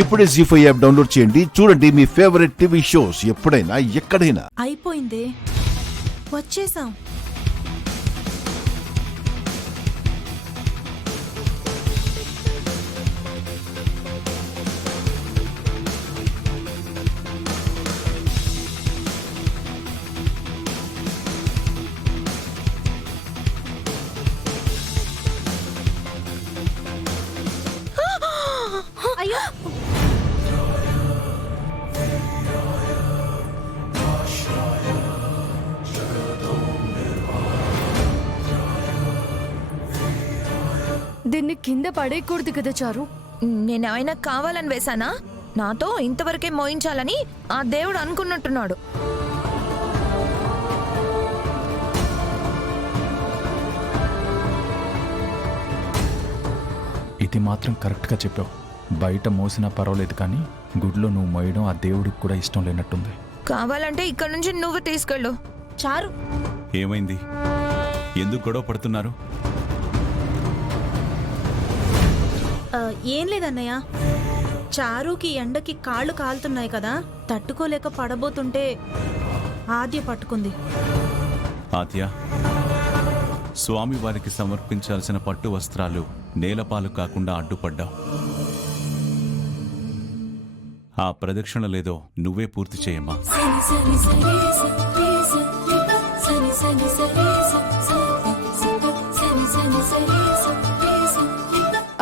ఇప్పుడే జీ5 app download చేయండి. చూడండి మీ ఫేవరెట్ టీవీ షోస్ ఎప్పుడైనా ఎక్కడైనా. అయిపోయిందే, వచ్చేసాం. అయ్యో, దీన్ని కింద పడేయకూడదు కదా చారు. నేనేమైనా కావాలని వేశానా? నాతో ఇంతవరకే మోయించాలని ఆ దేవుడు అనుకున్నట్టున్నాడు. ఇది మాత్రం కరెక్ట్గా చెప్పావు. బయట మోసినా పర్వాలేదు, కానీ గుడిలో నువ్వు మోయడం ఆ దేవుడికి కూడా ఇష్టం లేనట్టుంది. కావాలంటే ఇక్కడ నుంచి నువ్వు తీసుకెళ్ళు. చారు, ఏమైంది? ఎందుకు గొడవ పడుతున్నారు? ఏం లేదన్నయ్య, చారుకి ఎండకి కాళ్ళు కాలుతున్నాయి కదా, తట్టుకోలేక పడబోతుంటే ఆద్య పట్టుకుంది. ఆద్య, స్వామి వారికి సమర్పించాల్సిన పట్టు వస్త్రాలు నేలపాలు కాకుండా అడ్డుపడ్డావు. ఆ ప్రదక్షిణ లేదో నువ్వే పూర్తి చేయమ్మా.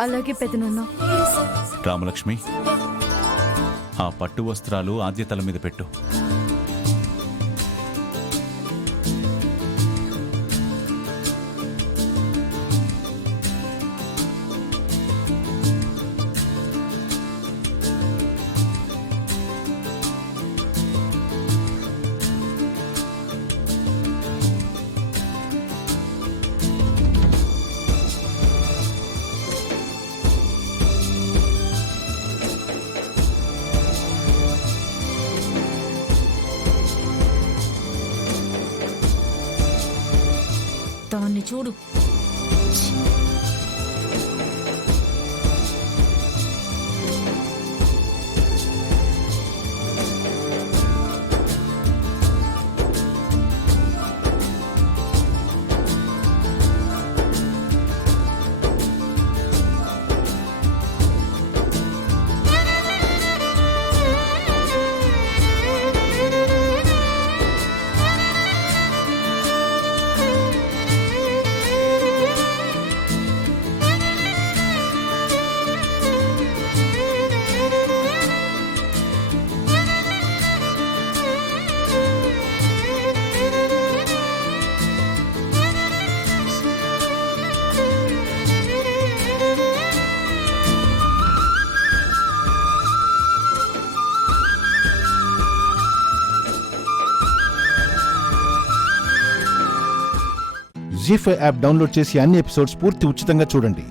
అలాగే పెదనాన్న. రామలక్ష్మి, ఆ పట్టు వస్త్రాలు ఆద్య తల మీద పెట్టు. దాన్ని చూడు. జీ5 యాప్ డౌన్లోడ్ చేసి అన్ని ఎపిసోడ్స్ పూర్తి ఉచితంగా చూడండి.